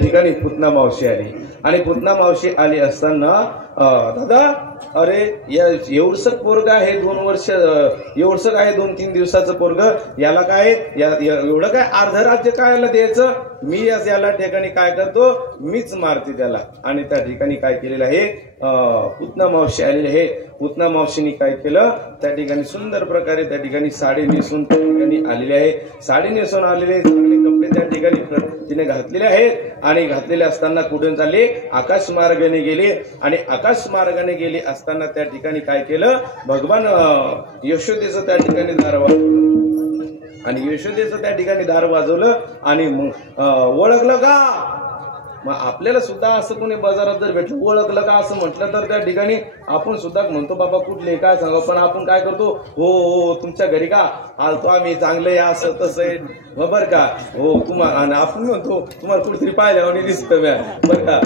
ठिकाणी पुतना मावशी आली आणि पुतना मावशी आली असताना दादा अरे एवढंसं पोरग आहे 2 वर्ष एवढंसं काय 2-3 दिवसाचं पोरग याला काय एवढं काय अर्ध राज्य कायला द्यायचं मी याला ठिकाणी काय करतो मीच मारते त्याला आणि त्या ठिकाणी काय केलेलं आहे पुतना मावशी आलेली आहे पुतना मावशीने काय केलं त्या ठिकाणी सुंदर प्रकारे त्या ठिकाणी साडी नेसून त्या ठिकाणी आलेली आहे साडी नेसून आलेले चांगले कपडे त्या ठिकाणी तिने घातलेले आहेत आणि घातलेले असताना कुठून चालले आकाश मार्गाने गेले आणि आकाश मार्गाने गेले असताना त्या ठिकाणी काय केलं भगवान यशोदेचं त्या ठिकाणी दार वाजवलं आणि यशोदेचं त्या ठिकाणी दार वाजवलं आणि ओळखलं का मग आपल्याला सुद्धा असं कोणी बाजारात जर भेटलं ओळखलं का असं म्हटलं तर त्या ठिकाणी आपण सुद्धा म्हणतो बाबा कुठले काय सांगा पण आपण काय करतो हो हो तुमच्या घरी का आलतो आम्ही चांगलं आहे असं तसं आहे बर का हो तुम्हाला आणि आपण म्हणतो तुम्हाला कुठेतरी पाहिलं आणि दिसतं बर का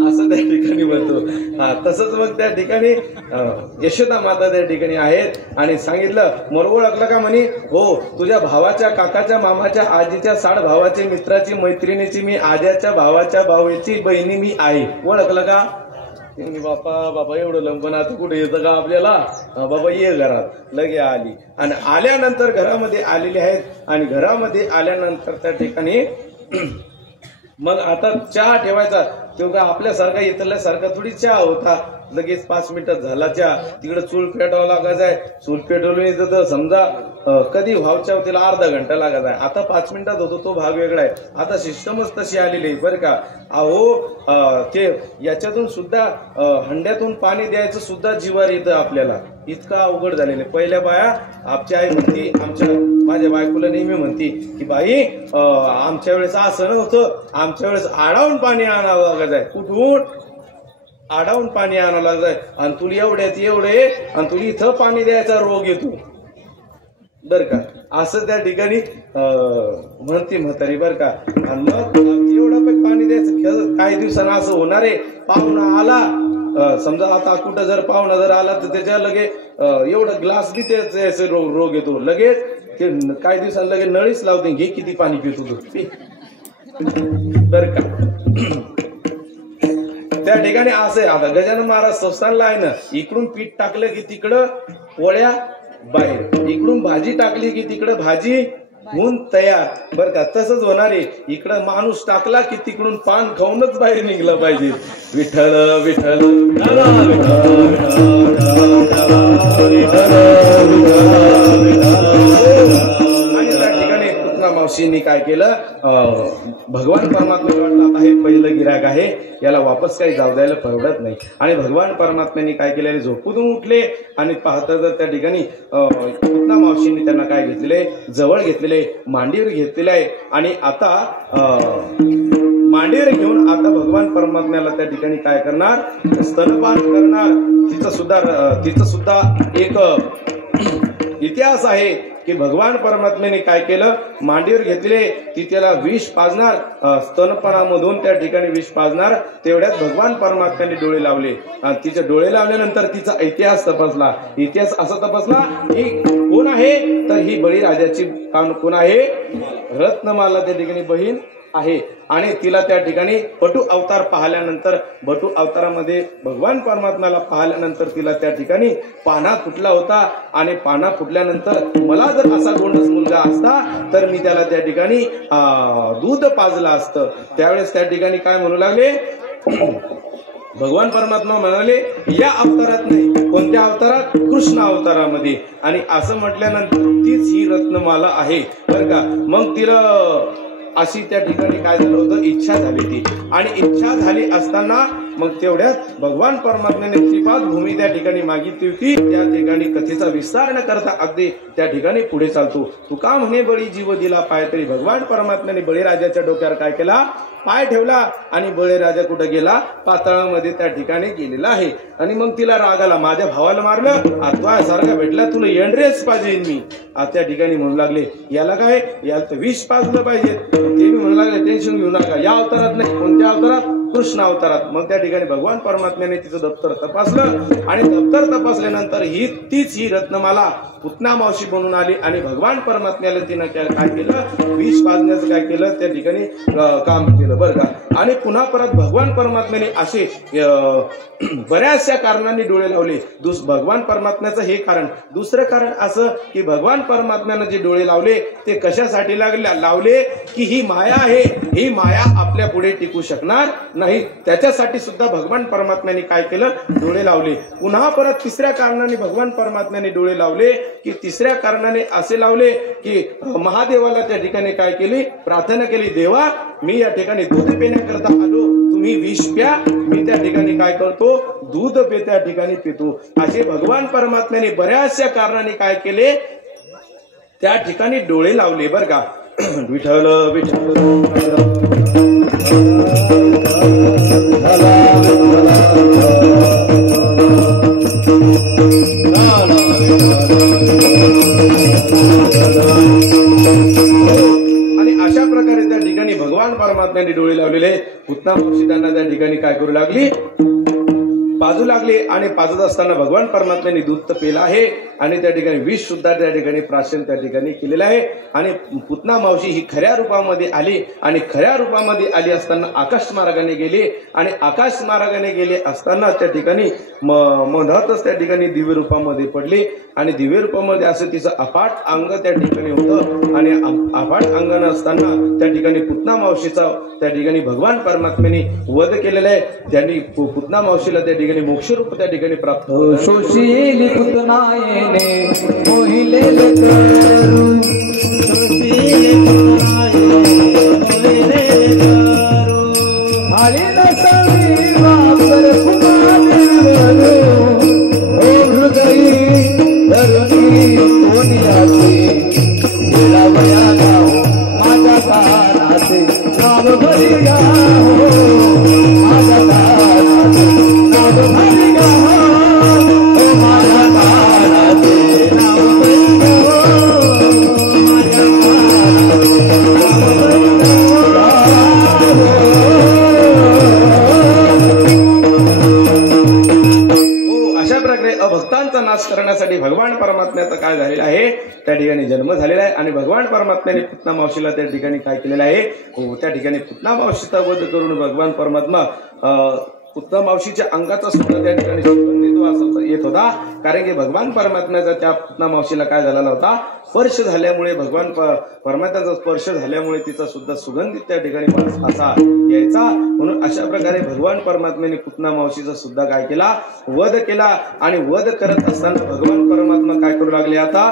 असं त्या ठिकाणी म्हणतो तसंच मग त्या ठिकाणी यशोदा माता त्या ठिकाणी आहेत आणि सांगितलं मला ओळखलं का म्हणे हो तुझ्या भावाच्या काकाच्या मामाच्या आजीच्या 6 भावाची मित्राची मैत्रिणीची मी आज्याच्या भावाच्या भावाची बहिणी मी आहे ओळखलं का बापा एवढं लंबन आता कुठे येतं का आपल्याला बाबा ये घरात लगे आली आणि आल्यानंतर घरामध्ये आलेली आहेत आणि घरामध्ये आल्यानंतर त्या ठिकाणी मग आता चहा ठेवायचा तेव्हा आपल्यासारखा इथल्यासारखा थोडी चहा होता लगेच 5 मिनिटात झाला चहा तिकडे चूल पेटावं लागायचं आहे चूल पेटवलं नाही तर समजा कधी व्हावच्या तिला अर्धा घंटा लागत आहे आता 5 मिनिटात होतो तो भाग वेगळा आहे आता सिस्टमच तशी आलेली आहे बरं का अहो ते याच्यातून सुद्धा हंड्यातून पाणी द्यायचं सुद्धा जीवार येतं आपल्याला इतका अवघड झालेलं पहिल्या बाया आमची आई म्हणती माझ्या बायकोला नेहमी म्हणती की बाई आमच्या वेळेस असं नव्हतं आमच्या वेळेस आडावून पाणी आणावं लागत आहे कुठून आडावून पाणी आणावं लागत आहे आणि तुला एवढे आणि तुला इथं पाणी द्यायचा रोग येतो बर का असं त्या ठिकाणी म्हणती म्हातारी बर का आणि मग एवढं पाणी द्यायचं काही दिवसांना असं होणार आहे पाहुणा आला समजा आता कुठं जर पाहुणा जर आला तर त्याच्या लगे एवढं ग्लास बी त्याचे रोग येतो लगेच ते काही दिवसांना लगेच नळीच लावते घे किती पाणी पितो तू बर का त्या ठिकाणी असं आता गजानन महाराज संस्थानला आहे ना इकडून पीठ टाकलं की तिकडं पोळ्या बाहेर इकडून भाजी टाकली की तिकडं भाजी होऊन तयार बर का तसंच होणार आहे इकडं माणूस टाकला की तिकडून पान खाऊनच बाहेर निघलं पाहिजे विठ्ठल विठ्ठल आणि त्या ठिकाणी पुतना मावशींनी काय केलं भगवान परमात्मा वाटलं आता हे पहिलं गिराक आहे याला वापस काही जाऊ द्यायला परवडत नाही आणि भगवान परमात्म्यांनी काय केलेले झोपून उठले आणि पाहता तर त्या ठिकाणी पुतना मावशींनी त्यांना काय घेतलेले जवळ घेतलेले मांडीवर घेतलेले आहे आणि आता मांडीवर घेऊन आता भगवान परमात्म्याला त्या ठिकाणी काय करणार स्तनपान करणार तिचं सुद्धा एक इतिहास आहे की भगवान परमात्म्याने काय केलं मांडीवर घेतले ती त्याला विष पाजणार स्तनपानामधून त्या ठिकाणी विष पाजणार तेवढ्यात भगवान परमात्म्याने डोळे लावले आणि तिचे डोळे लावल्यानंतर तिचा इतिहास तपासला इतिहास असा तपासला ही कोण आहे तर ही बळीराजाची कोण आहे रत्नमाला त्या ठिकाणी बहीण आहे आणि तिला त्या ठिकाणी बटू अवतार पाहिल्यानंतर बटू अवतारामध्ये भगवान परमात्म्याला पाहिल्यानंतर तिला त्या ठिकाणी पाना फुटला होता आणि पाना फुटल्यानंतर मला जर असा गोंडस मुलगा असता तर मी त्याला त्या ठिकाणी दूध पाजलं असतं त्यावेळेस त्या ठिकाणी काय म्हणू लागले भगवान परमात्मा म्हणाले या अवतारात नाही कोणत्या अवतारात कृष्ण अवतारामध्ये आणि असं म्हटल्यानंतर तीच ही रत्नमाला आहे बरं का मग तिला अशी त्या ठिकाणी काय झालं होतं इच्छा झाली ती आणि इच्छा झाली असताना मग तेवढ्यात भगवान परमात्म्याने त्रिपाद भूमी त्या ठिकाणी मागितली होती त्या ठिकाणी कथेचा विस्तार न करता अगदी त्या ठिकाणी पुढे चालतो तू का म्हणे बळी जीव दिला पाय तरी भगवान परमात्म्याने बळीराजाच्या डोक्यावर काय केला पाय ठेवला आणि बळीराजा कुठे गेला पाताळामध्ये त्या ठिकाणी गेलेला आहे आणि मग तिला राग आला माझ्या भावाला मारलं आता सारखा भेटला तुला एंड्रेस पाहिजे मी त्या ठिकाणी म्हणू लागले याला काय याला तर विष पाजलं पाहिजे ते मी म्हणू लागले टेन्शन घेऊ नका या अवतारात नाही कोणत्या अवतारात कृष्ण अवतारात मग त्या ठिकाणी भगवान परमात्म्याने तिचं दप्तर तपासलं आणि दप्तर तपासल्यानंतर तीच ही रत्नमाला पुतना मावशी बनून आली आणि भगवान परमात्म्याला तिनं काय केलं विष पाजण्याचं काय केलं त्या ठिकाणी काम केलं केलं बरं का. आणि पुन्हा परत भगवान परमात्म्याने असे बऱ्याचशा कारणांनी डोळे लावले. भगवान परमात्म्याचं हे कारण. दुसरं कारण असं की भगवान परमात्म्यानं जे डोळे लावले ते कशासाठी लावले की ही माया आहे, ही माया आपल्या पुढे टिकू शकणार नाही. त्याच्यासाठी सुद्धा भगवान परमात्म्याने काय केलं, डोळे लावले. पुन्हा परत तिसऱ्या कारणाने भगवान परमात्म्याने डोळे लावले की तिसऱ्या कारणाने असे लावले की महादेवाला त्या ठिकाणी काय केली, प्रार्थना केली, देवा मी या ठिकाणी दूध पिण्याकरता आलो, तुम्ही विष प्या, मी त्या ठिकाणी काय करतो, दूध त्या ठिकाणी पितो. असे भगवान परमात्म्याने बऱ्याचशा कारणाने काय केले, त्या ठिकाणी डोळे लावले बरं का. विठ्ठल विठ्ठल आणि अशा प्रकारे त्या ठिकाणी भगवान परमात्म्याने डोळे लावलेले. पुतना मावशी त्यांना त्या ठिकाणी काय करू लागली, पाजू लागले. आणि पाजत असताना भगवान परमात्म्याने दूध पेला आहे आणि त्या ठिकाणी विष सुद्धा त्या ठिकाणी प्राशन त्या ठिकाणी केलेलं आहे. आणि पुतना मावशी ही खऱ्या रूपामध्ये आली आणि खऱ्या रूपामध्ये आली असताना आकाश मार्गाने गेली आणि आकाश मार्गाने गेले असताना त्या ठिकाणी मधातच त्या ठिकाणी दिव्य रूपामध्ये पडली. आणि दिव्य रूपामध्ये असं तिचं अफाट अंग त्या ठिकाणी होतं. आणि अफाट अंग नसताना त्या ठिकाणी पुतना मावशीचा त्या ठिकाणी भगवान परमात्म्याने वध केलेला आहे. त्यांनी पुतना मावशीला त्या ठिकाणी मोक्षरूप त्या ठिकाणी प्राप्त शोषिली पुतनायने मोहिलेले करू, शोषिली पुतनायने मोहिलेले करू, आली नसावी वापर पुनादेवरू, ओ हृदयी धरुणी कोणी आसे, गेला वया गाव माझ्या कानाचे नाव भरी गाव, माझ्या कानाचे नाव भरी गाव, माझ्या कानाचे नाव भरी गाव, माझ्या कानाचे नाव भरी गाव. अशा प्रकारे अभक्तांचा नाश करण्यासाठी भगवान परमात्म्याचा काय झालेला आहे, त्या ठिकाणी जन्म झालेला आहे. आणि भगवान परमात्म्याने पुतना मावशीला त्या ठिकाणी काय केलेलं आहे, त्या ठिकाणी पुतना मावशीचा वध करून भगवान परमात्मा पुतना मावशीच्या अंगाचा सुद्धा त्या ठिकाणी सुगंध येत होता. कारण की भगवान परमात्म्याचा त्या पुतना मावशीला काय झालेला होता, स्पर्श झाल्यामुळे, भगवान परमात्म्याचा स्पर्श झाल्यामुळे तिचा सुद्धा सुगंधित त्या ठिकाणी असा यायचा. म्हणून अशा प्रकारे भगवान परमात्म्याने पुतना मावशीचा सुद्धा काय केला, वध केला. आणि वध करत असताना भगवान परमात्मा काय करू लागले, आता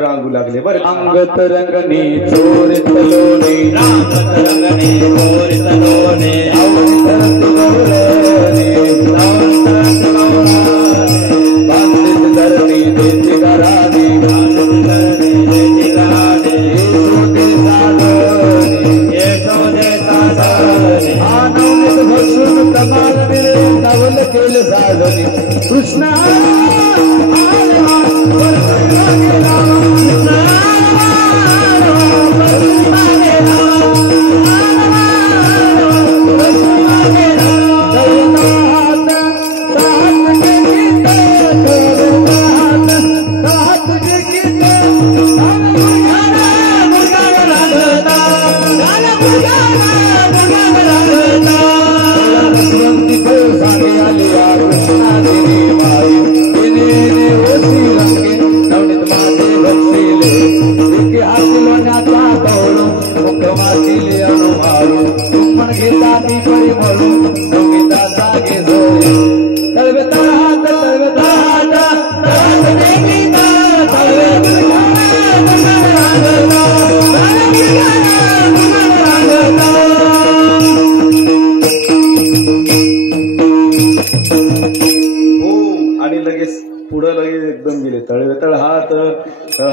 रांगू लागले बरं. अंगत रंगनी चोरित लोणे, रांगत रंगनी चोरित लोणे, अवंतरत गौरणे, अवंतरत गौरणे, बांधित धरणी देती घराने, बांधित धरणी देती घराने, येशोदे साधने, आनंदित भसून कमाल मिळे, नवल केले साधने, कृष्णा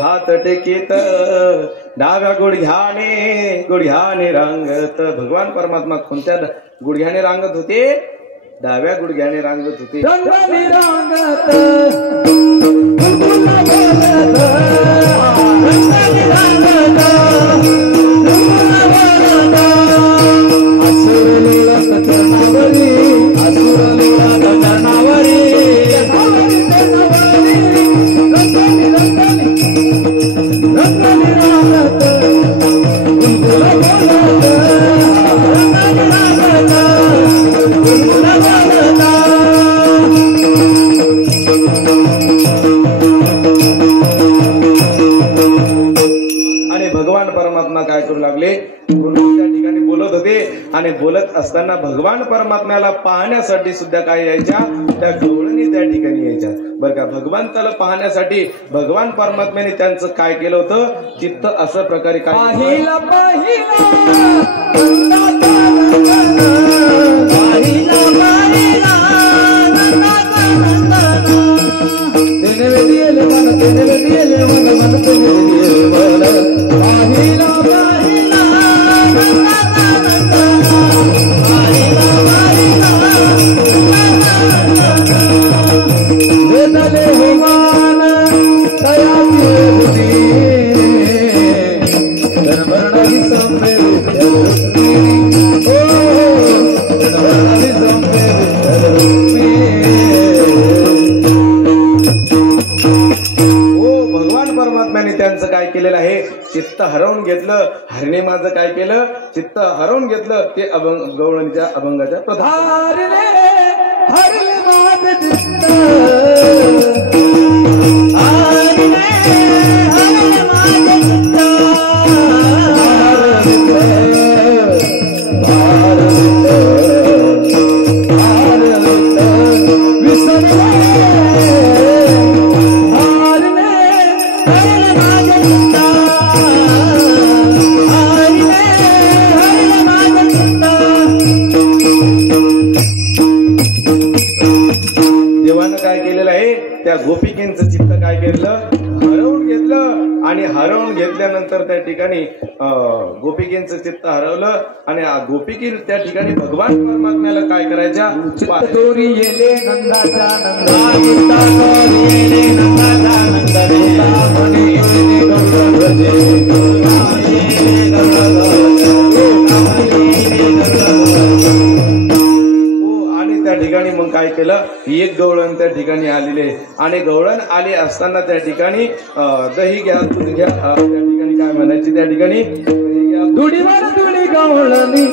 हात टेकीत डाव्या गुडघ्याने रांगत. भगवान परमात्मा कोणत्या गुडघ्याने रांगत होते, डाव्या गुडघ्याने रांगत होते. रंगली होते आणि बोलत असताना भगवान परमात्म्याला पाहण्यासाठी सुद्धा काय यायच्या, त्या गवळणी त्या ठिकाणी यायच्या बरं का. भगवंताला पाहण्यासाठी भगवान परमात्म्याने त्यांचं काय केलं होतं, चित्त असं प्रकारे काय पाहिला त्यांचं काय केलेलं आहे, चित्त हरवून घेतलं. हरणे माझं काय केलं, चित्त हरवून घेतलं. ते गवळणीच्या अभंगाच्या प्रधान त्या गोपिकेंचं चित्त काय केलं, हरवून घेतलं. आणि हरवून घेतल्यानंतर त्या ठिकाणी गोपिकेंचं चित्त हरवलं आणि गोपिके त्या ठिकाणी भगवान परमात्म्याला काय करायच्या, तोरी येले नंदाचा त्या ठिकाणी मग काय केलं, एक गवळण त्या ठिकाणी आलेले आणि गवळण आले असताना त्या ठिकाणी दही घ्या, दूध घ्या, त्या ठिकाणी काय म्हणायची, त्या ठिकाणी दुडीवर दुडी गवळणी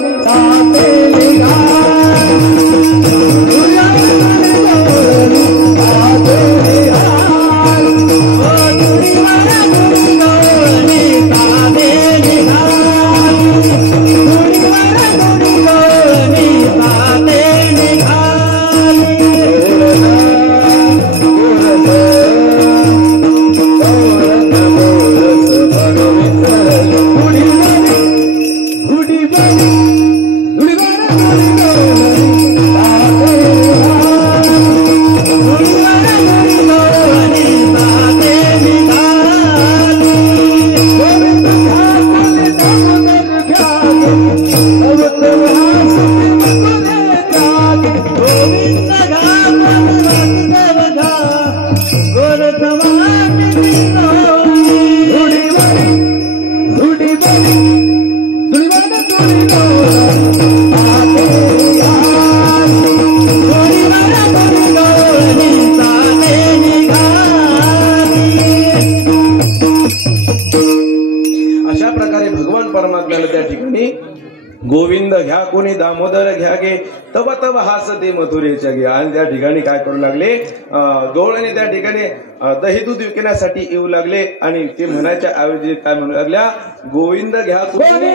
गोविंद घ्या कोणी दामोदर घ्या गे तब तब हासते मथुरेच्या गे. आणि त्या ठिकाणी काय करू लागले, गवळणे त्या ठिकाणी दही दूध विकण्यासाठी येऊ लागले आणि ते म्हणायच्या ऐवजी काय म्हणू लागल्या, गोविंद घ्या कोणी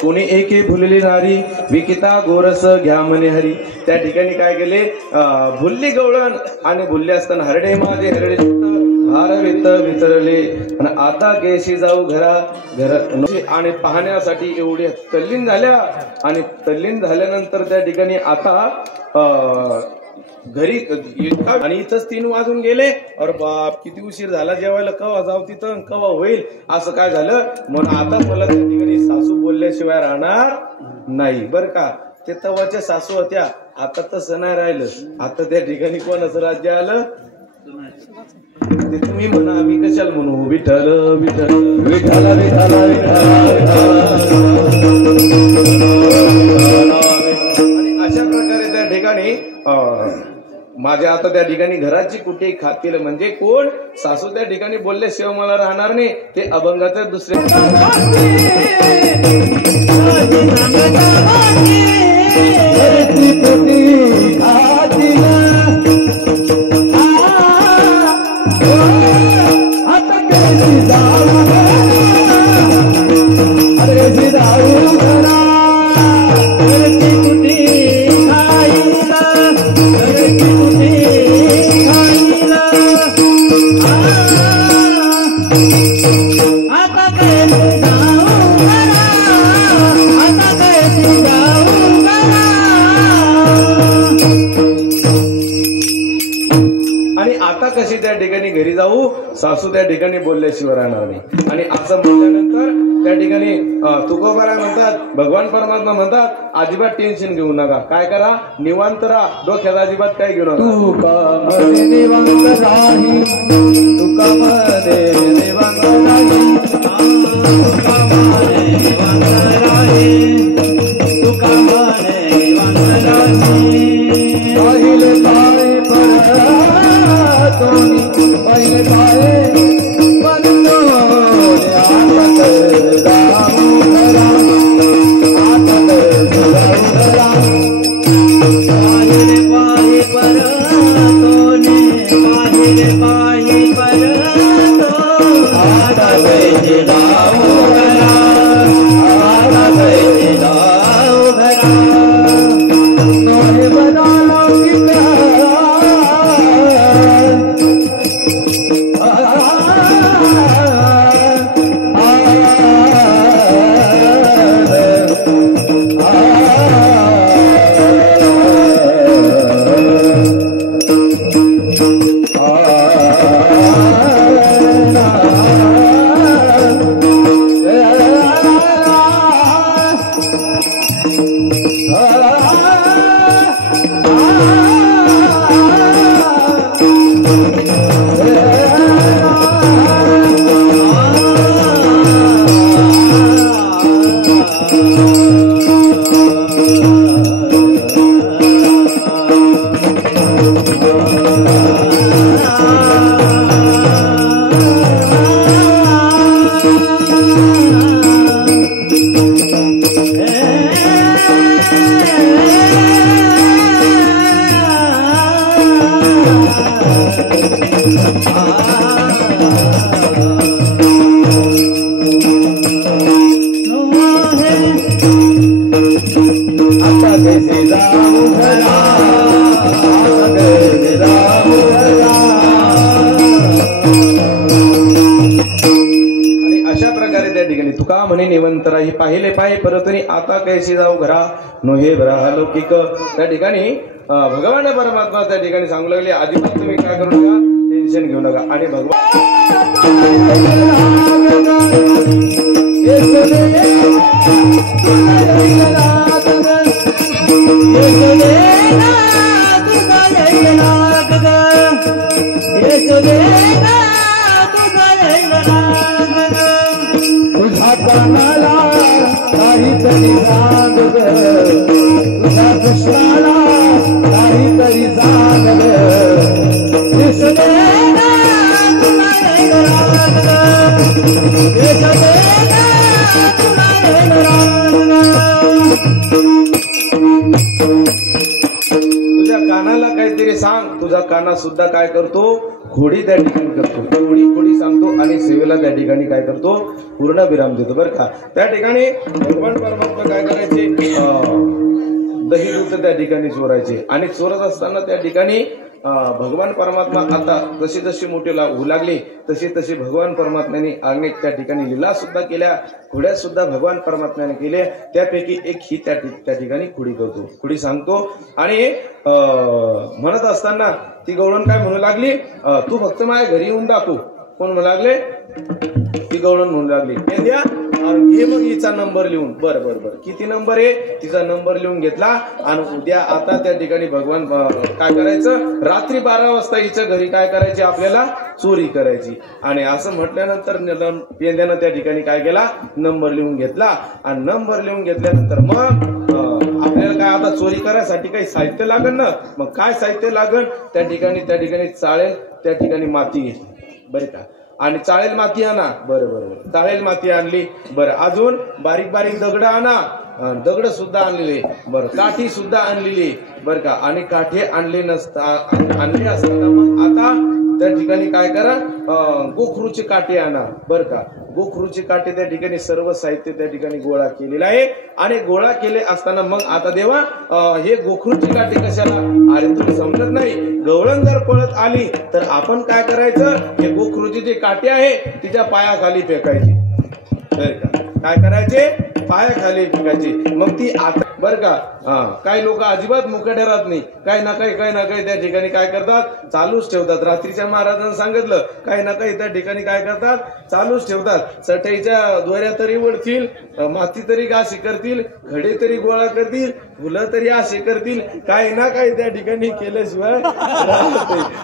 कोणी एके भुलली नारी विकिता गोरस घ्या म्हणे हरी. त्या ठिकाणी काय केले, भुलली गवळण आणि भुलले असताना हरडे माझे हरडे हारवित वितरले आणि आता केशी जाऊ घरा आणि पाहण्यासाठी एवढे तल्लीन झाल्या. आणि तल्लीन झाल्यानंतर त्या ठिकाणी आता घरी आणि इथंच 3 वाजून गेले. अरे बाप किती उशीर झाला जेवायला, कवा जाऊ तिथं कवा होईल असं काय झालं. म्हणून आता मला त्या ठिकाणी सासू बोलल्याशिवाय राहणार नाही बरं का. ते तवाच्या सासू होत्या. आता तसं नाही राहिलं. आता त्या ठिकाणी कोणाचं राज्य आलं ते तुम्ही म्हणा, आम्ही कशाला म्हणू. विठ्ठल विठ्ठल विठ्ठल विठ्ठल आणि अशा प्रकारे त्या ठिकाणी माझ्या आता त्या ठिकाणी घराची कुठे खातील म्हणजे कोण सासू त्या ठिकाणी बोलल्याशिवाय मला राहणार नाही. ते अभंगाचे दुसरे कशी त्या ठिकाणी घरी जाऊ सासू त्या ठिकाणी बोलल्याशिवाय राहणार नाही. आणि असं म्हटल्यानंतर त्या ठिकाणी तुकोबाराय म्हणतात, भगवान परमात्मा म्हणतात अजिबात टेन्शन घेऊ नका. काय करा, निवांत राहा, डोक्यात अजिबात काय घेऊ नका. निवंतरा ही पाहिले पाय परतनी आता कैसी जाऊ घरा नो हे भरा लौकिक. त्या ठिकाणी भगवान परमात्मा त्या ठिकाणी सांगू लागले अजिबात तुम्ही काय करू नका, टेन्शन घेऊ नका. आणि भगवान कानाला काहीतरी सांग ग, तुझ्या कृष्णाला काहीतरी सांग ग, कृष्णेना तुला तुझ्या कानाला काहीतरी सांग. तुझा काना सुद्धा काय करतो, खोडी त्या ठिकाणी करतो, खोडी सांगतो आणि सेवेला त्या ठिकाणी काय करतो, पूर्ण विराम देतो. बरं का, त्या ठिकाणी भगवान परमात्मा काय करायचे, दही दूध त्या ठिकाणी चोरायचे. आणि चोरत असताना त्या ठिकाणी भगवान परमात्मा आता जशी जशी मोठी होऊ लागली तशी तशी भगवान परमात्म्याने अनेक त्या ठिकाणी लीला सुद्धा केल्या, खुड्या सुद्धा भगवान परमात्म्याने केल्या. त्यापैकी एक ही त्या ठिकाणी खुडी करतो, खुडी सांगतो. आणि म्हणत असताना ती गवळण काय म्हणू लागली, तू फक्त माझ्या घरी येऊन दाखव, कोण म्हणू लागले ती गवळण म्हणू लागली पेंद्या घे मग हिचा नंबर लिहून बरं बरं बरं किती नंबर आहे तिचा नंबर लिहून घेतला आणि उद्या आता त्या ठिकाणी भगवान काय करायचं रात्री 12 वाजता हिच्या घरी काय करायची आपल्याला चोरी करायची आणि असं म्हटल्यानंतर पेंद्यानं त्या ठिकाणी काय केला नंबर लिहून घेतला आणि नंबर लिहून घेतल्यानंतर मग आपल्याला काय आता चोरी करायसाठी काही साहित्य लागल ना मग काय साहित्य लागल त्या ठिकाणी चाळेल त्या ठिकाणी माती घेतली बरं का आणि चाळेल माती आणा बरं बरं चाळेल माती आणली बरं अजून बारीक बारीक दगड आणा दगड सुद्धा आणलेले बरं काठी सुद्धा आणलेली बरं का आणि काठी आणली आणली असताना मग आता त्या ठिकाणी काय करा गोखरूची काठी आणा बरं का गोखरूची काठी त्या ठिकाणी सर्व साहित्य त्या ठिकाणी गोळा केलेलं आहे आणि गोळा केले असताना मग आता देवा हे गोखरूची काठी कशाला अरे तुला समजत नाही गवळण जर पळत आली तर आपण काय करायचं हे गोखरूची जी काठी आहे तिच्या पायाखाली फेकायची बरं का काय करायचे पायाखाली फेकायची मग ती आता बरं का काही लोक अजिबात मुकाट्या राहत नाही काही ना काही त्या ठिकाणी काय करतात चालूच ठेवतात रात्रीच्या महाराजांनी सांगितलं काही ना काही त्या ठिकाणी काय करतात चालूच ठेवतात चटईच्या दोऱ्या तरी ओढतील माती तरी गाशी करतील घडे तरी गोळा करतील फुलं तरी असे करतील काही ना काही त्या ठिकाणी केल्याशिवाय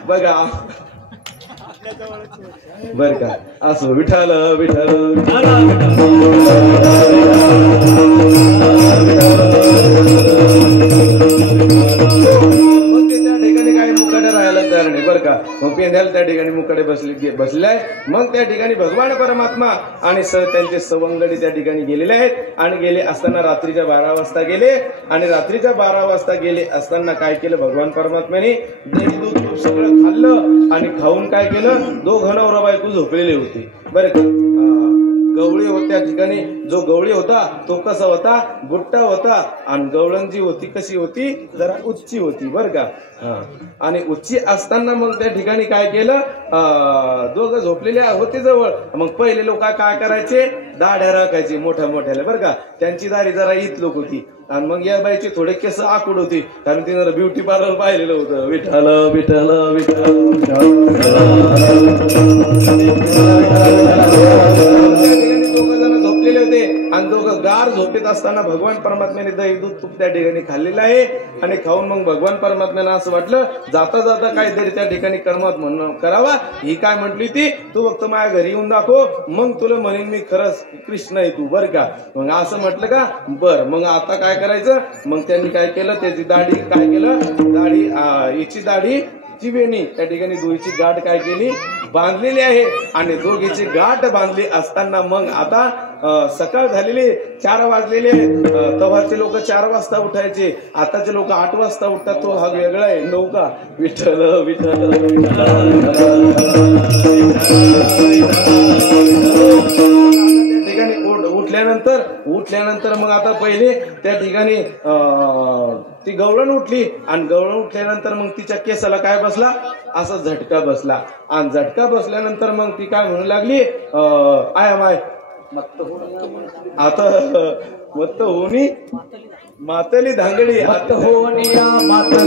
बघा बर का असो विठाल विठाल बरं का मग पेंद्याला त्या ठिकाणी मुकाडे बसले मग त्या ठिकाणी भगवान परमात्मा आणि त्यांचे सवंगडी त्या ठिकाणी गेलेले आहेत आणि गेले असताना रात्रीच्या 12 वाजता गेले आणि रात्रीच्या 12 वाजता गेले असताना काय केलं भगवान परमात्म्याने दही दूध तूप सगळं खाल्लं आणि खाऊन काय केलं दोघं नवरा बायको झोपलेले होते बरं का गवळी होत्या ठिकाणी जो गवळी होता तो कसा होता बुट्टा होता आणि गवळण जी होती कशी होती जरा उच्ची होती बरं का आणि उच्ची असताना मग त्या ठिकाणी काय केलं दोघं झोपलेले होते जवळ मग पहिले लोक काय करायचे दाढ्या राखायचे मोठ्या मोठ्याला बरं का त्यांची दाढी जरा ईत लोक होती आणि मग या बाईचे थोडे केस आखूड होते कारण तिने ब्युटी पार्लर पाहिलेलं होतं विठाल विठाल विठाल दोघं जण झोपलेले होते आणि दोघं गार झोपेत असताना भगवान परमात्म्याने दही दूध तूप त्या ठिकाणी खाल्लेलं आहे आणि खाऊन मग भगवान परमात्म्यानं असं वाटलं जाता जाता काहीतरी त्या ठिकाणी कर्मात म्हणणं करावा ही काय म्हटली ती तू फक्त माझ्या घरी येऊन दाखव मग तुला म्हणेन मी खरंच कृष्ण आहे तू बरं का मग असं म्हटलं का बर मग आता काय करायचं मग त्यांनी काय केलं त्याची दाढी काय केलं दाढी हिची दाढी ची वेणी त्या ठिकाणी दोघीची गाठ काय केली बांधलेली आहे आणि दोघीची गाठ बांधली असताना मग आता सकाळ झालेली 4 वाजलेले आहेत तेव्हाचे लोक 4 वाजता उठायचे आताचे लोक 8 वाजता उठतात तो हा वेगळा आहे नौका विठ्ठल विठ्ठल ठिकाणी उठल्यानंतर मग आता पहिले त्या ठिकाणी ती गवळण उठली आणि गवळण उठल्यानंतर मग तिच्या केसाला काय बसला असा झटका बसला आणि झटका बसल्यानंतर मग ती काय म्हणू लागली आय माय आता मत होणी मातली धांगडी आता होनिया मातली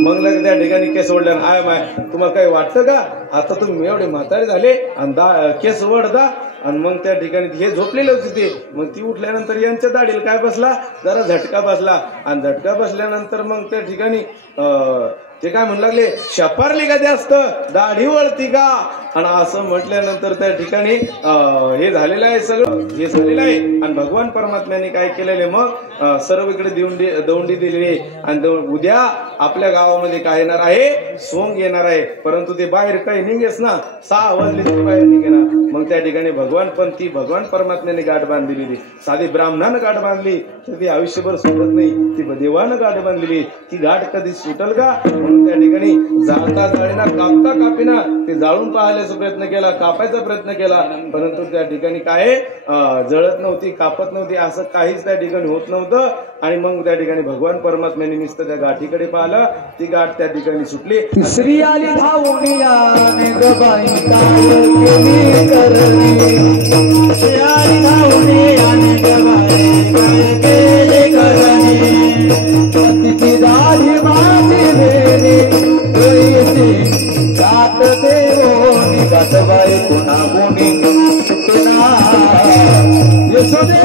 मग लग त्या ठिकाणी केस ओढल्या आय माय तुम्हाला काही वाटतं का आता तुम्ही एवढे म्हातारे झाले आणि केस ओढता आणि मग त्या ठिकाणी हे झोपलेले होते ते मग ती उठल्यानंतर यांच्या दाढीला काय बसला जरा झटका बसला आणि झटका बसल्यानंतर मग त्या ठिकाणी ते काय म्हणू लागले शपारली का जास्त दाढी वळती का आणि असं म्हटल्यानंतर त्या ठिकाणी हे झालेलं आहे सगळं हे झालेलं आहे आणि भगवान परमात्म्याने काय केलेले मग सर्व इकडे दौंडी दिलेली आणि उद्या आपल्या गावामध्ये काय येणार आहे सोंग येणार आहे परंतु ते बाहेर काही निघेच ना 6 वाजले ते बाहेर निघेना मग त्या ठिकाणी भगवान परमात्म्याने गाठ बांधलेली साधी ब्राह्मणानं गाठ बांधली तर ती आयुष्यभर सुटत नाही ती देवानं गाठ बांधलेली ती गाठ कधी सुटल का म्हणून त्या ठिकाणी जाळता जाळीना कापता कापीना ते जाळून पाहायला तोडायचा प्रयत्न केला, कापायचा प्रयत्न केला, परंतु त्या ठिकाणी काय जळत नव्हती, कापत नव्हती, असं काहीच त्या ठिकाणी होत नव्हतं. आणि मग त्या ठिकाणी भगवान परमात्म्याने नुसतं त्या गाठीकडे पाहिलं, ती गाठ त्या ठिकाणी सुटली. श्री आली धावून याने गबाई काय केली करणी, श्री आली धावून याने गबाई काय केली करणी, तिची दाढी माझी नेली डोईची जात देवोनी गाठबाई पुन्हा कोणी पुन्हा यशोदे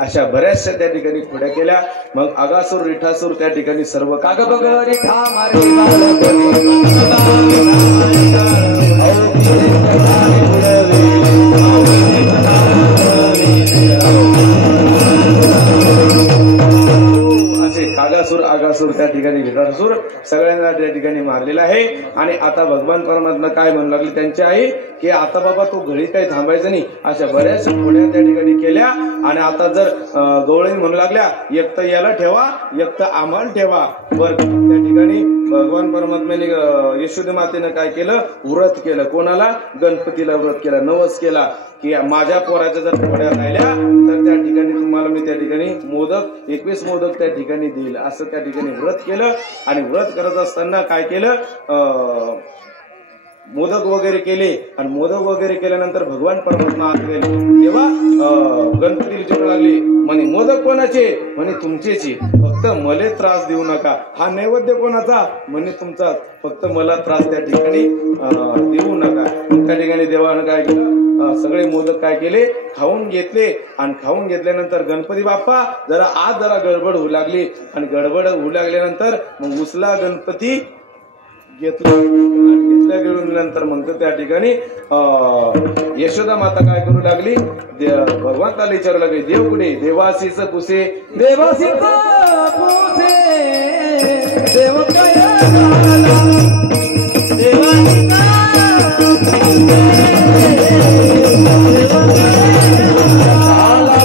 अशा बऱ्याचशा त्या ठिकाणी खोड्या केल्या. मग अगासूर रिठासूर त्या ठिकाणी सर्व काग बग रिठा मारे असे कागासूर आगासूर त्या ठिकाणी रिठासूर सगळ्यांना त्या ठिकाणी मारलेला आहे. आणि आता भगवान परमात्मा काय म्हणू लागले त्यांची आई की आता बाबा तू घरी काही थांबायचं नाही. अशा बऱ्याच खोड्या त्या ठिकाणी केल्या. आणि आता जर गवळणी म्हणू लागल्या एक तर याला ठेवा, एक तर आम्हाला ठेवा. वर त्या ठिकाणी भगवान परमात्म्याने यशोदे मातेनं काय केलं, व्रत केलं. कोणाला? गणपतीला व्रत केलं, नवस केला की माझ्या पोराच्या जर खोड्या राहिल्या तर त्या ठिकाणी तुम्हाला मी त्या ठिकाणी मोदक 21 मोदक त्या ठिकाणी देईल, असं त्या ठिकाणी व्रत केलं. आणि व्रत करत असताना काय केलं, मोदक वगैरे केले. आणि मोदक वगैरे केल्यानंतर भगवान परमात्मा आत गेले. तेव्हा गणपती विचारू लागली, म्हणे मोदक कोणाचे? म्हणे तुमचेची, फक्त मले त्रास देऊ नका. हा नैवेद्य कोणाचा? म्हणे तुमचा, फक्त मला त्रास त्या ठिकाणी देऊ नका. मग त्या ठिकाणी देवानं काय केलं, सगळे मोदक काय केले, खाऊन घेतले. आणि खाऊन घेतल्यानंतर गणपती बाप्पा जरा गडबड होऊ लागली. आणि गडबड होऊ लागल्यानंतर मग उचला गणपती घेतल्या गेल्यानंतर नंतर म्हणतो त्या ठिकाणी यशोदा माता काय करू लागली, भगवंताला विचारू लागली, देव कुठे? देवासीच पुसे, देवासीच पुसे, देव काय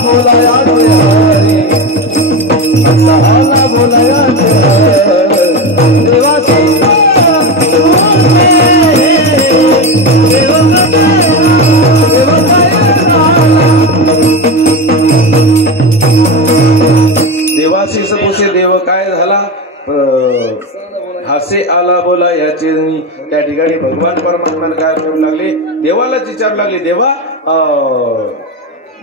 बोलाया बोलाया देवासी देवासी सपोसे देव काय झाला, हासे आला बोला याचे त्या ठिकाणी भगवान परमात्म्याने काय करू लागले, देवालाच विचारू लागले, देवा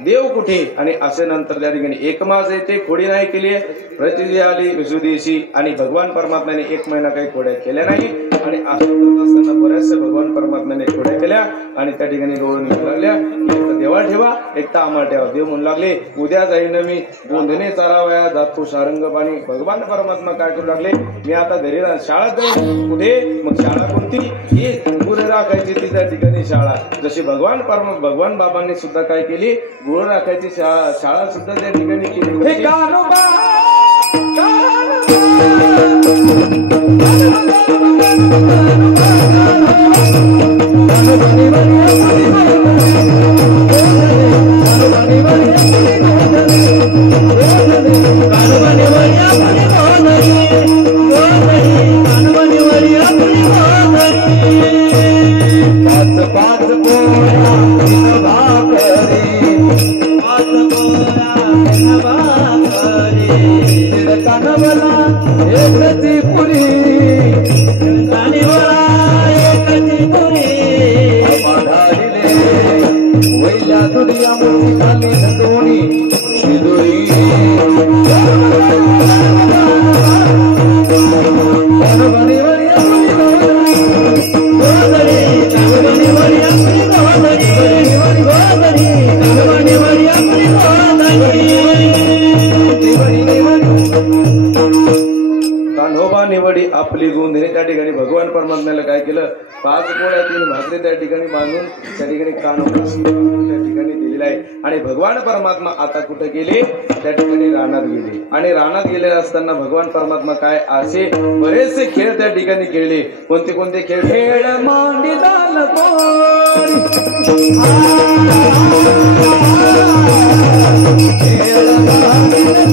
देव कुठे? आणि असे नंतर त्या ठिकाणी एकमास येते खोडी नाही केली, प्रतिदिन आली विसुदेशी. आणि भगवान परमात्म्याने 1 महिना काही खोड्या केल्या नाही. आणि असं करत असताना बऱ्याचशा भगवान परमात्म्याने खोड्या केल्या. आणि त्या ठिकाणी डोळून लागल्या, एक तर देवा ठेवा, एक तर आम्हाला ठेवा. देव म्हणू लागले, उद्या जाईन मी गोंधने चारावया जातो सारंग पाणी. भगवान परमात्मा काय करू लागले, मी आता घरी शाळात जाईन. कुठे? मग शाळा कोणती? ही गुरु राखायची ती त्या ठिकाणी शाळा. जशी भगवान बाबांनी सुद्धा काय केली, गुरु राखायची शाळा सुद्धा त्या ठिकाणी केली. आपली गोंधळी त्या ठिकाणी भगवान परमात्म्याला काय केलं, 5 पोळ्या 3 भाकरी त्या ठिकाणी बांधून त्या ठिकाणी कानोबा त्या ठिकाणी दिली. केलेला आहे. आणि भगवान परमात्मा आता कुठे गेले? त्या ठिकाणी रानात गेले. आणि रानात गेले असताना भगवान परमात्मा काय असे बरेचसे खेळ त्या ठिकाणी खेळले. कोणते कोणते खेळ? खेळ मांडिदाल कोरी खेळ मांडिदाल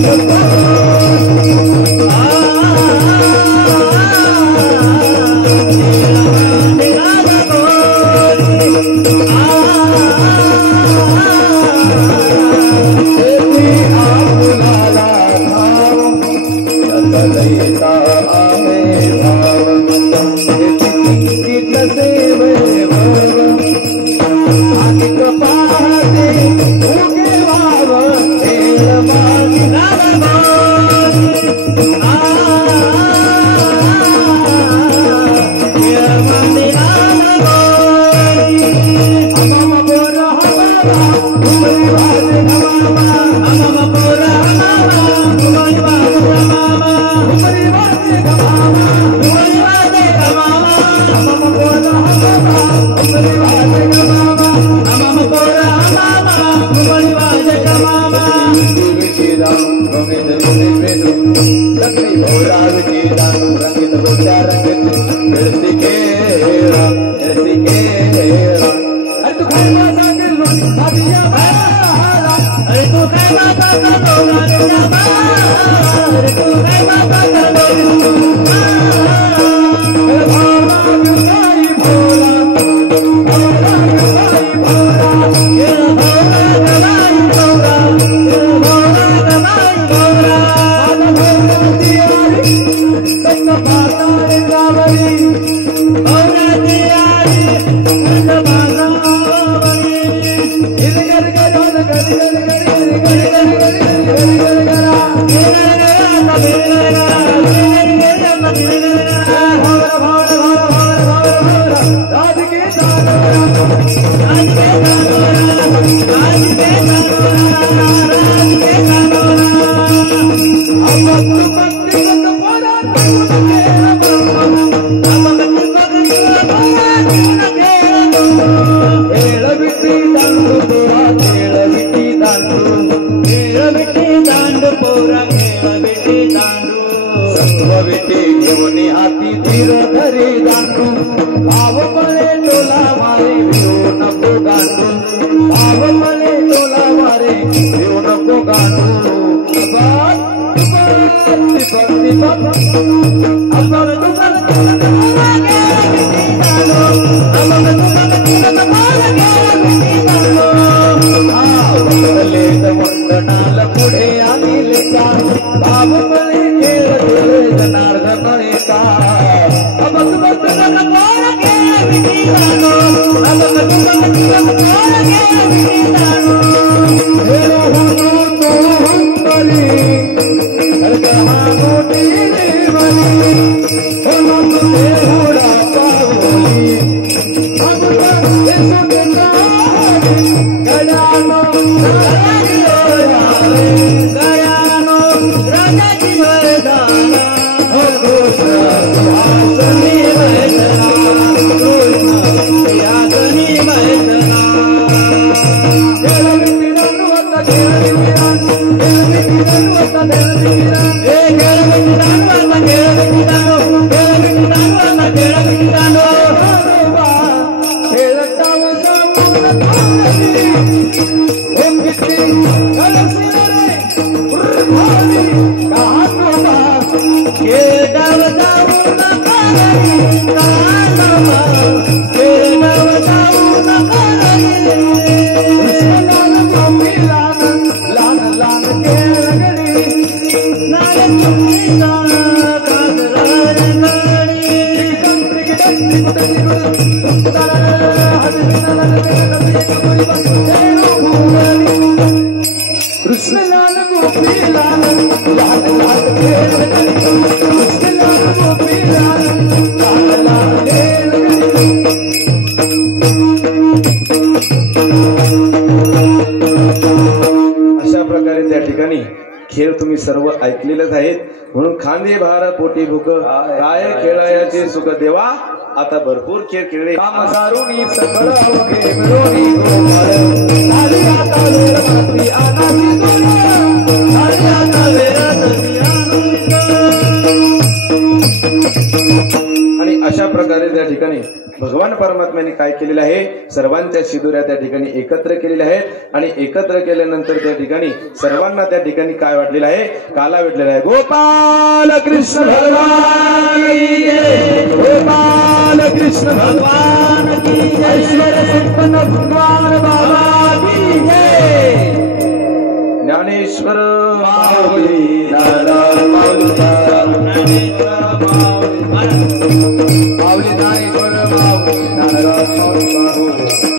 खेळ तुम्ही सर्व ऐकलेलेच आहेत. म्हणून खांदे भार पोटी भूक काय खेळायाचे सुख देवा आता भरपूर खेळ खेळले. काम सारुणी सकळ अवघे मिळोनी गोपाळ झाली आता वेळ माती आनाची दोन झाली आता वेळ नदी आनंद. आणि अशा प्रकारे त्या ठिकाणी भगवान परमात्म्याने काय केलेलं आहे, सर्वांच्या शिदुऱ्या त्या ठिकाणी एकत्र केलेल्या आहेत. आणि एकत्र केल्यानंतर त्या ठिकाणी सर्वांना त्या ठिकाणी काय वाटलेलं आहे, काला भेटलेला आहे. गोपाल कृष्ण भगवान की जय, गोपाल कृष्ण भगवान की जय, ऐश्वर्य संपन्न भगवान बाबा की जय. ज्ञानेश्वर माऊली दादा माऊली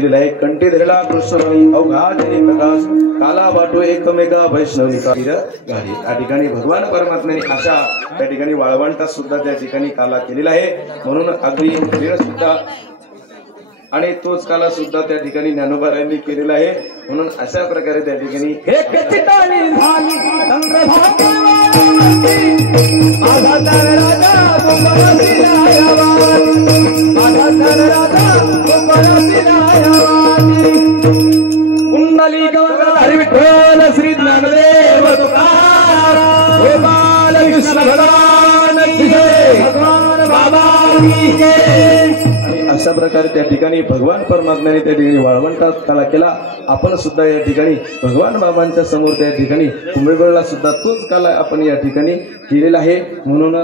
दिलेला आहे. कंठी धरला कृष्णमणी अवघा जनी प्रकाश काला वाटो एकमेका वैष्णवी गाडी. या ठिकाणी भगवान परमात्म्याने अशा त्या ठिकाणी वाळवंटात सुद्धा त्या ठिकाणी काला केलेला आहे. म्हणून अगदी वेळ सुद्धा आणि तोच काला सुद्धा त्या ठिकाणी ज्ञानोबारायांनी केलेला आहे. म्हणून अशा प्रकारे त्या ठिकाणी एक चिताळी झाली चंद्रभागेवाडी माझा तर राजा गोपाळाची रायावाडी माझा तर राजा गोपाळाची रायावाडी. कुंडली गंगा हरी विठ्ठल श्री ज्ञानदेव तुकाराम गोपाल कृष्ण भगवान की जय, भगवान बाबा की जय. अशा प्रकारे त्या ठिकाणी भगवान परमात्म्याने त्या ठिकाणी वाळवंटात काला केला. आपण सुद्धा या ठिकाणी भगवान बाबांच्या समोर त्या ठिकाणी कुंभमेळ्याला सुद्धा तोच काला आपण या ठिकाणी केलेला आहे. म्हणून